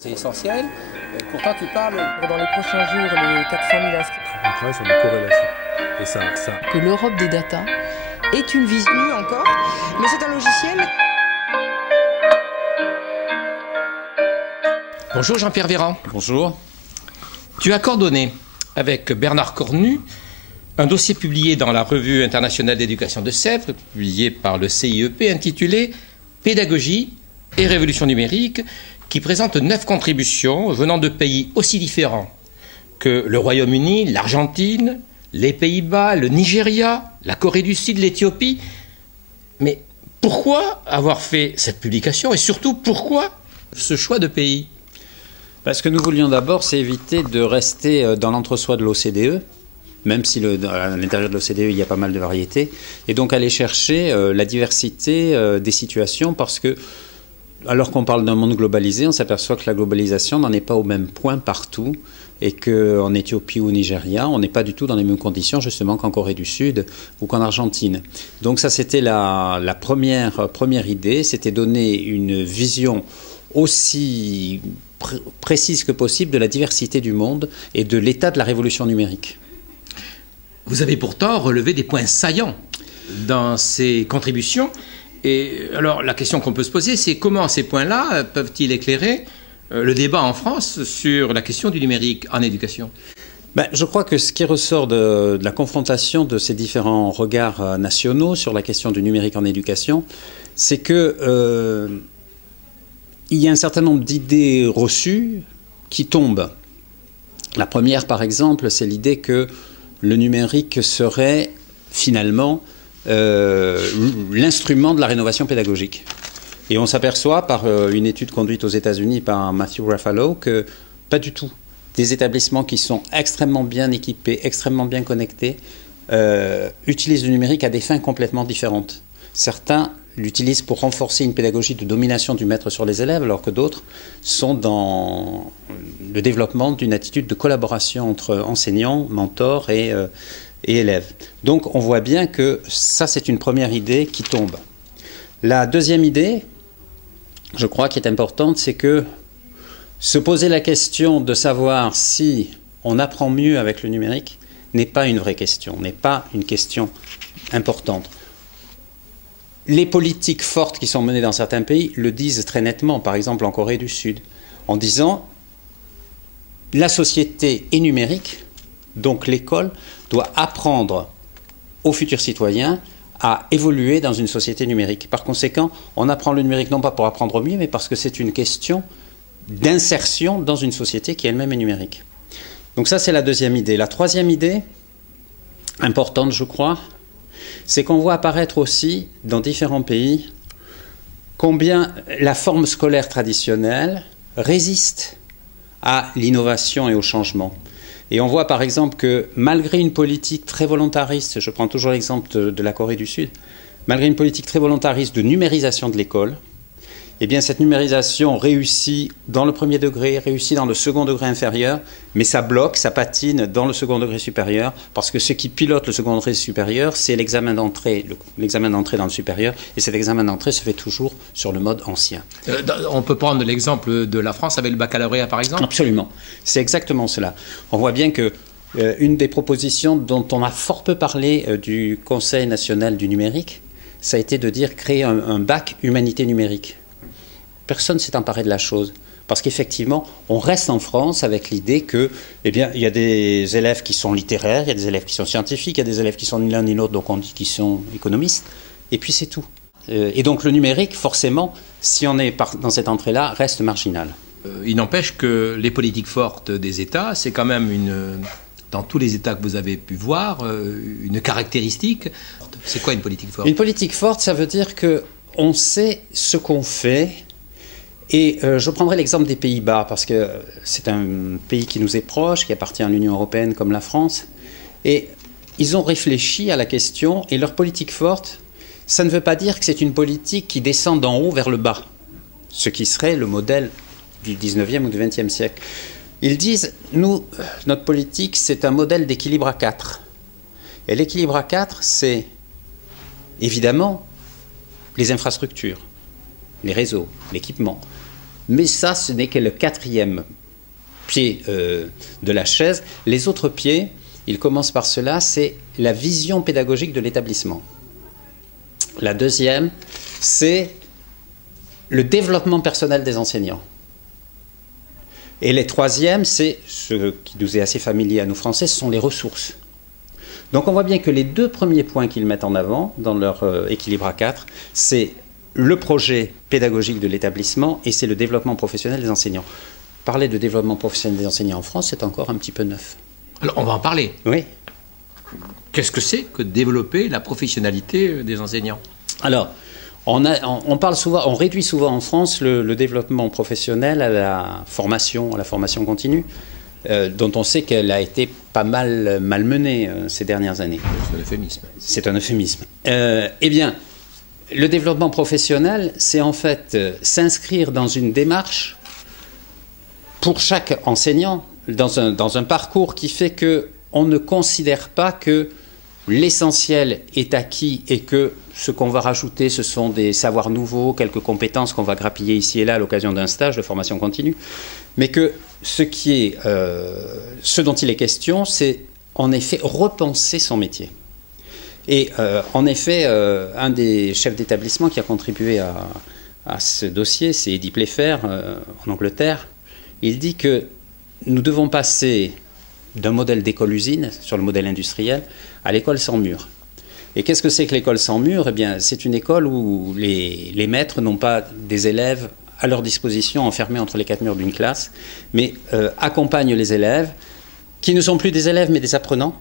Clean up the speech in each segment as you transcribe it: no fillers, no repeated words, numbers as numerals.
C'est essentiel. Pourtant, tu parles... Dans les prochains jours, les 400 000 inscrits. On travaille sur des corrélations. Et ça... Que l'Europe des data est une vision encore, mais c'est un logiciel. Bonjour Jean-Pierre Véran. Bonjour. Tu as coordonné avec Bernard Cornu un dossier publié dans la Revue internationale d'éducation de Sèvres, publié par le CIEP, intitulé « Pédagogie et révolution numérique », qui présente 9 contributions venant de pays aussi différents que le Royaume-Uni, l'Argentine, les Pays-Bas, le Nigeria, la Corée du Sud, l'Éthiopie. Mais pourquoi avoir fait cette publication et surtout pourquoi ce choix de pays? Ce que nous voulions d'abord, c'est éviter de rester dans l'entre-soi de l'OCDE, même si à l'intérieur de l'OCDE, il y a pas mal de variétés, et donc aller chercher la diversité des situations, parce que, alors qu'on parle d'un monde globalisé, on s'aperçoit que la globalisation n'en est pas au même point partout, et qu'en Éthiopie ou au Nigeria, on n'est pas du tout dans les mêmes conditions, justement, qu'en Corée du Sud ou qu'en Argentine. Donc ça, c'était la première idée, c'était donner une vision aussi précise que possible de la diversité du monde et de l'état de la révolution numérique. Vous avez pourtant relevé des points saillants dans ces contributions. Et alors la question qu'on peut se poser, c'est comment ces points-là peuvent-ils éclairer le débat en France sur la question du numérique en éducation? Je crois que ce qui ressort de la confrontation de ces différents regards nationaux sur la question du numérique en éducation, c'est que il y a un certain nombre d'idées reçues qui tombent. La première, par exemple, c'est l'idée que le numérique serait finalement l'instrument de la rénovation pédagogique. Et on s'aperçoit par une étude conduite aux États-Unis par Matthew Ruffalo que pas du tout. Des établissements qui sont extrêmement bien équipés, extrêmement bien connectés, utilisent le numérique à des fins complètement différentes. Certains l'utilisent pour renforcer une pédagogie de domination du maître sur les élèves, alors que d'autres sont dans le développement d'une attitude de collaboration entre enseignants, mentors et élèves. Donc on voit bien que ça, c'est une première idée qui tombe. La deuxième idée, je crois, qui est importante, c'est que se poser la question de savoir si on apprend mieux avec le numérique n'est pas une vraie question, n'est pas une question importante. Les politiques fortes qui sont menées dans certains pays le disent très nettement, par exemple en Corée du Sud, en disant la société est numérique, donc l'école doit apprendre aux futurs citoyens à évoluer dans une société numérique. Par conséquent, on apprend le numérique non pas pour apprendre mieux, mais parce que c'est une question d'insertion dans une société qui elle-même est numérique. Donc ça, c'est la deuxième idée. La troisième idée, importante je crois, c'est qu'on voit apparaître aussi dans différents pays combien la forme scolaire traditionnelle résiste à l'innovation et au changement. Et on voit par exemple que malgré une politique très volontariste, je prends toujours l'exemple de la Corée du Sud, malgré une politique très volontariste de numérisation de l'école, eh bien cette numérisation réussit dans le premier degré, réussit dans le second degré inférieur, mais ça bloque, ça patine dans le second degré supérieur, parce que ce qui pilote le second degré supérieur, c'est l'examen d'entrée dans le supérieur, et cet examen d'entrée se fait toujours sur le mode ancien. On peut prendre l'exemple de la France avec le baccalauréat, par exemple? Absolument, c'est exactement cela. On voit bien que une des propositions dont on a fort peu parlé du Conseil national du numérique, ça a été de dire créer un bac humanité numérique. Personne ne s'est emparé de la chose. Parce qu'effectivement, on reste en France avec l'idée que, il y a des élèves qui sont littéraires, il y a des élèves qui sont scientifiques, il y a des élèves qui sont ni l'un ni l'autre, donc on dit qu'ils sont économistes, et puis c'est tout. Et donc le numérique, forcément, si on est dans cette entrée-là, reste marginal. Il n'empêche que les politiques fortes des États, c'est quand même dans tous les États que vous avez pu voir, une caractéristique. C'est quoi une politique forte? Une politique forte, ça veut dire qu'on sait ce qu'on fait. Et je prendrai l'exemple des Pays-Bas, parce que c'est un pays qui nous est proche, qui appartient à l'Union européenne comme la France. Et ils ont réfléchi à la question, et leur politique forte, ça ne veut pas dire que c'est une politique qui descend d'en haut vers le bas, ce qui serait le modèle du 19e ou du 20e siècle. Ils disent, nous, notre politique, c'est un modèle d'équilibre à 4. Et l'équilibre à 4, c'est évidemment les infrastructures, les réseaux, l'équipement. Mais ça, ce n'est que le 4e pied de la chaise. Les autres pieds, ils commencent par cela, c'est la vision pédagogique de l'établissement. La deuxième, c'est le développement personnel des enseignants. Et les troisièmes, c'est ce qui nous est assez familier à nous Français, ce sont les ressources. Donc on voit bien que les 2 premiers points qu'ils mettent en avant dans leur équilibre à 4, c'est le projet pédagogique de l'établissement et c'est le développement professionnel des enseignants. Parler de développement professionnel des enseignants en France, c'est encore un petit peu neuf. Alors on va en parler. Oui. Qu'est-ce que c'est que développer la professionnalité des enseignants? Alors, on parle souvent, on réduit souvent en France le développement professionnel à la formation continue, dont on sait qu'elle a été pas mal malmenée ces dernières années. C'est un euphémisme. C'est un euphémisme. Eh bien, le développement professionnel, c'est en fait s'inscrire dans une démarche pour chaque enseignant, dans un parcours qui fait qu'on ne considère pas que l'essentiel est acquis et que ce qu'on va rajouter, ce sont des savoirs nouveaux, quelques compétences qu'on va grappiller ici et là à l'occasion d'un stage de formation continue, mais que ce dont il est question, c'est en effet repenser son métier. Et en effet, un des chefs d'établissement qui a contribué à ce dossier, c'est Eddie Playfair en Angleterre. Il dit que nous devons passer d'un modèle d'école-usine sur le modèle industriel à l'école sans mur. Et qu'est-ce que c'est que l'école sans mur? Eh bien, c'est une école où les maîtres n'ont pas des élèves à leur disposition enfermés entre les 4 murs d'une classe, mais accompagnent les élèves qui ne sont plus des élèves mais des apprenants.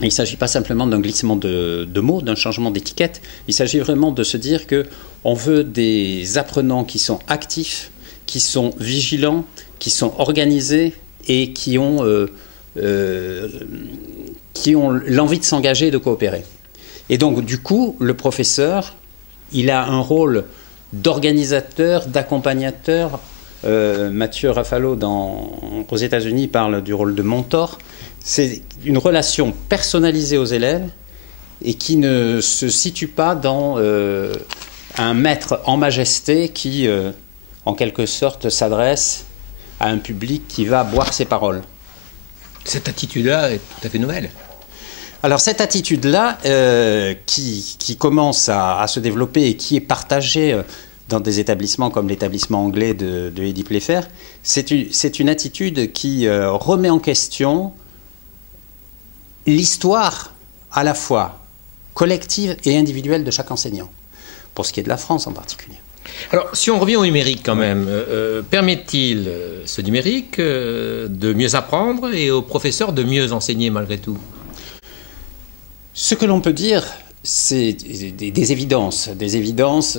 Et il ne s'agit pas simplement d'un glissement de mots, d'un changement d'étiquette. Il s'agit vraiment de se dire qu'on veut des apprenants qui sont actifs, qui sont vigilants, qui sont organisés et qui ont l'envie de s'engager et de coopérer. Et donc, du coup, le professeur, il a un rôle d'organisateur, d'accompagnateur. Mathieu Raffalo, aux États-Unis, parle du rôle de mentor. C'est une relation personnalisée aux élèves et qui ne se situe pas dans un maître en majesté qui, en quelque sorte, s'adresse à un public qui va boire ses paroles. Cette attitude-là est tout à fait nouvelle. Alors cette attitude-là, qui commence à se développer et qui est partagée dans des établissements comme l'établissement anglais de Eddie Playfair, c'est une attitude qui remet en question l'histoire à la fois collective et individuelle de chaque enseignant, pour ce qui est de la France en particulier. Alors, si on revient au numérique quand même, permet-il, ce numérique, de mieux apprendre et aux professeurs de mieux enseigner malgré tout? Ce que l'on peut dire, c'est des évidences. Des évidences,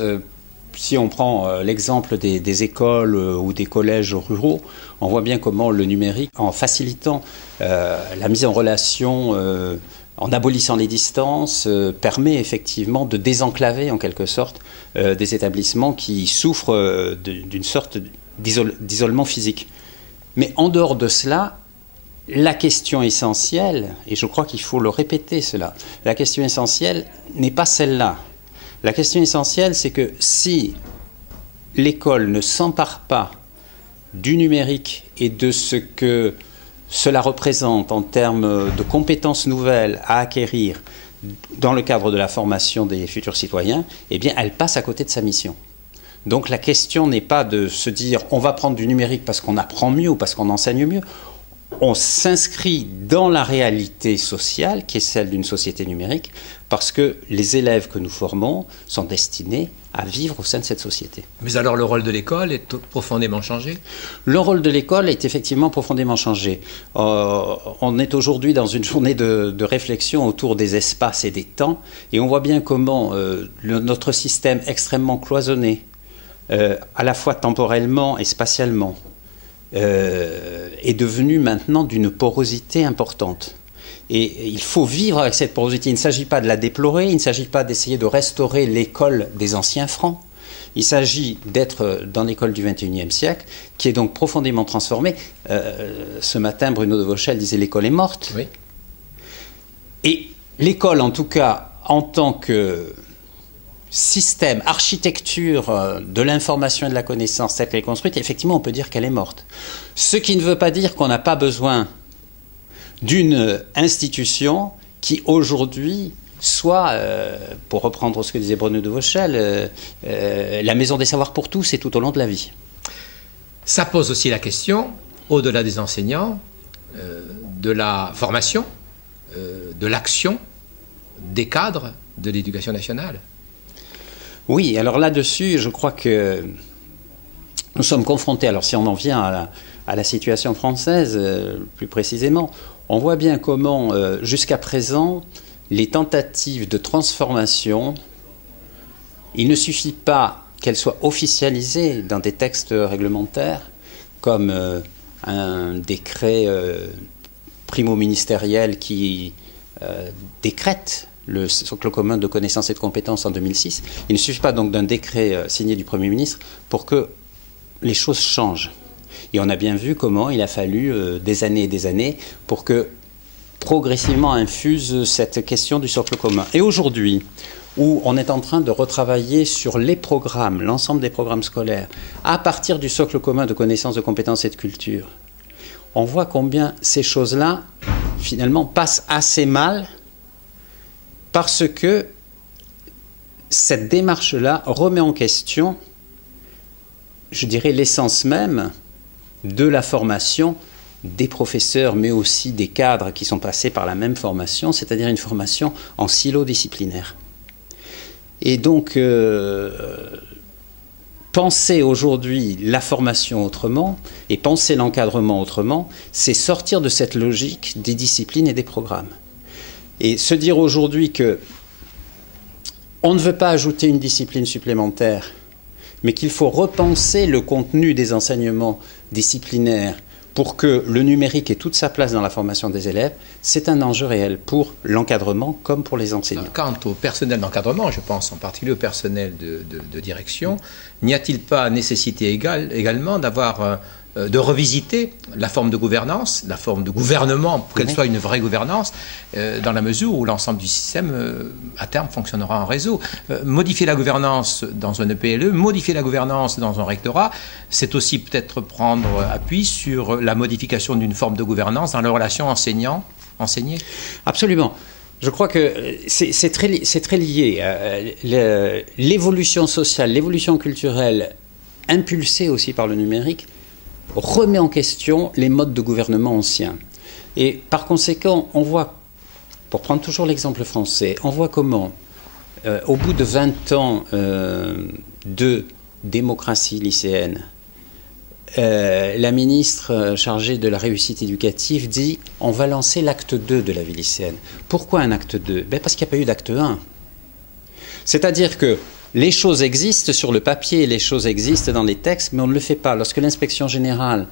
si on prend l'exemple des écoles ou des collèges ruraux, on voit bien comment le numérique, en facilitant la mise en relation, en abolissant les distances, permet effectivement de désenclaver en quelque sorte des établissements qui souffrent d'une sorte d'isolement physique. Mais en dehors de cela, la question essentielle, et je crois qu'il faut le répéter cela, la question essentielle n'est pas celle-là. La question essentielle, c'est que si l'école ne s'empare pas du numérique et de ce que cela représente en termes de compétences nouvelles à acquérir dans le cadre de la formation des futurs citoyens, eh bien, elle passe à côté de sa mission. Donc la question n'est pas de se dire on va prendre du numérique parce qu'on apprend mieux ou parce qu'on enseigne mieux. On s'inscrit dans la réalité sociale qui est celle d'une société numérique parce que les élèves que nous formons sont destinés à vivre au sein de cette société. Mais alors le rôle de l'école est profondément changé? Le rôle de l'école est effectivement profondément changé. On est aujourd'hui dans une journée de réflexion autour des espaces et des temps et on voit bien comment notre système extrêmement cloisonné, à la fois temporellement et spatialement, est devenu maintenant d'une porosité importante. Et il faut vivre avec cette porosité. Il ne s'agit pas de la déplorer, il ne s'agit pas d'essayer de restaurer l'école des anciens francs. Il s'agit d'être dans l'école du XXIe siècle, qui est donc profondément transformée. Ce matin, Bruno de Vauchel disait « l'école est morte ». Oui. Et l'école, en tout cas, en tant que système, architecture de l'information et de la connaissance telle qu'elle est construite, effectivement, on peut dire qu'elle est morte. Ce qui ne veut pas dire qu'on n'a pas besoin d'une institution qui, aujourd'hui, soit, pour reprendre ce que disait Bruno de Vauchel, la maison des savoirs pour tous et tout au long de la vie. Ça pose aussi la question, au-delà des enseignants, de la formation, de l'action des cadres de l'éducation nationale. Oui, alors là-dessus, je crois que nous sommes confrontés, alors si on en vient à la situation française, plus précisément, on voit bien comment, jusqu'à présent, les tentatives de transformation, il ne suffit pas qu'elles soient officialisées dans des textes réglementaires, comme un décret primo-ministériel qui décrète le socle commun de connaissances et de compétences en 2006. Il ne suffit pas donc d'un décret signé du Premier ministre pour que les choses changent. Et on a bien vu comment il a fallu des années et des années pour que progressivement infuse cette question du socle commun. Et aujourd'hui, où on est en train de retravailler sur les programmes, l'ensemble des programmes scolaires, à partir du socle commun de connaissances, de compétences et de culture, on voit combien ces choses-là, finalement, passent assez mal parce que cette démarche-là remet en question, je dirais, l'essence même de la formation des professeurs, mais aussi des cadres qui sont passés par la même formation, c'est-à-dire une formation en silo disciplinaire. Et donc, penser aujourd'hui la formation autrement et penser l'encadrement autrement, c'est sortir de cette logique des disciplines et des programmes. Et se dire aujourd'hui que on ne veut pas ajouter une discipline supplémentaire, mais qu'il faut repenser le contenu des enseignements disciplinaires pour que le numérique ait toute sa place dans la formation des élèves, c'est un enjeu réel pour l'encadrement comme pour les enseignants. Quant au personnel d'encadrement, je pense en particulier au personnel de direction, n'y a-t-il pas nécessité également d'avoir de revisiter la forme de gouvernance, la forme de gouvernement, pour qu'elle soit une vraie gouvernance, dans la mesure où l'ensemble du système, à terme, fonctionnera en réseau. Modifier la gouvernance dans un EPLE, modifier la gouvernance dans un rectorat, c'est aussi peut-être prendre appui sur la modification d'une forme de gouvernance dans la relation enseignant-enseigné. Absolument. Je crois que c'est très lié. L'évolution sociale, l'évolution culturelle, impulsée aussi par le numérique, remet en question les modes de gouvernement anciens. Et par conséquent, on voit, pour prendre toujours l'exemple français, on voit comment, au bout de 20 ans de démocratie lycéenne, la ministre chargée de la réussite éducative dit « on va lancer l'acte 2 de la vie lycéenne ». Pourquoi un acte 2 ? Parce qu'il n'y a pas eu d'acte 1. C'est-à-dire que les choses existent sur le papier, les choses existent dans les textes, mais on ne le fait pas. Lorsque l'inspection générale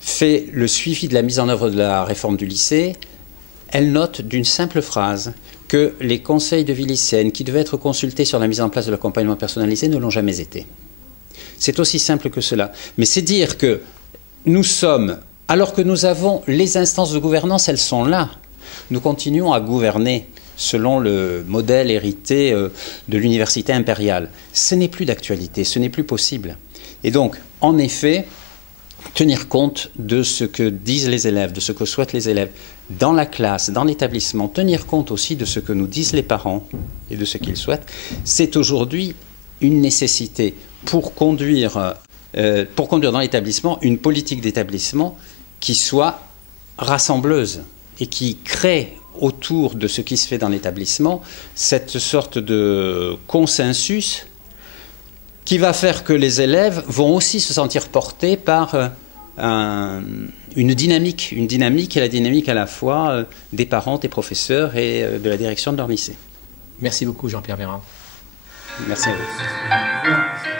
fait le suivi de la mise en œuvre de la réforme du lycée, elle note d'une simple phrase que les conseils de vie lycéenne qui devaient être consultés sur la mise en place de l'accompagnement personnalisé ne l'ont jamais été. C'est aussi simple que cela. Mais c'est dire que nous sommes, alors que nous avons les instances de gouvernance, elles sont là. Nous continuons à gouverner selon le modèle hérité de l'université impériale. Ce n'est plus d'actualité, ce n'est plus possible. Et donc, en effet, tenir compte de ce que disent les élèves, de ce que souhaitent les élèves dans la classe, dans l'établissement, tenir compte aussi de ce que nous disent les parents et de ce qu'ils souhaitent, c'est aujourd'hui une nécessité pour conduire dans l'établissement une politique d'établissement qui soit rassembleuse et qui crée autour de ce qui se fait dans l'établissement cette sorte de consensus qui va faire que les élèves vont aussi se sentir portés par une dynamique et la dynamique à la fois des parents, des professeurs et de la direction de leur lycée. Merci beaucoup Jean-Pierre Véran. Merci à vous.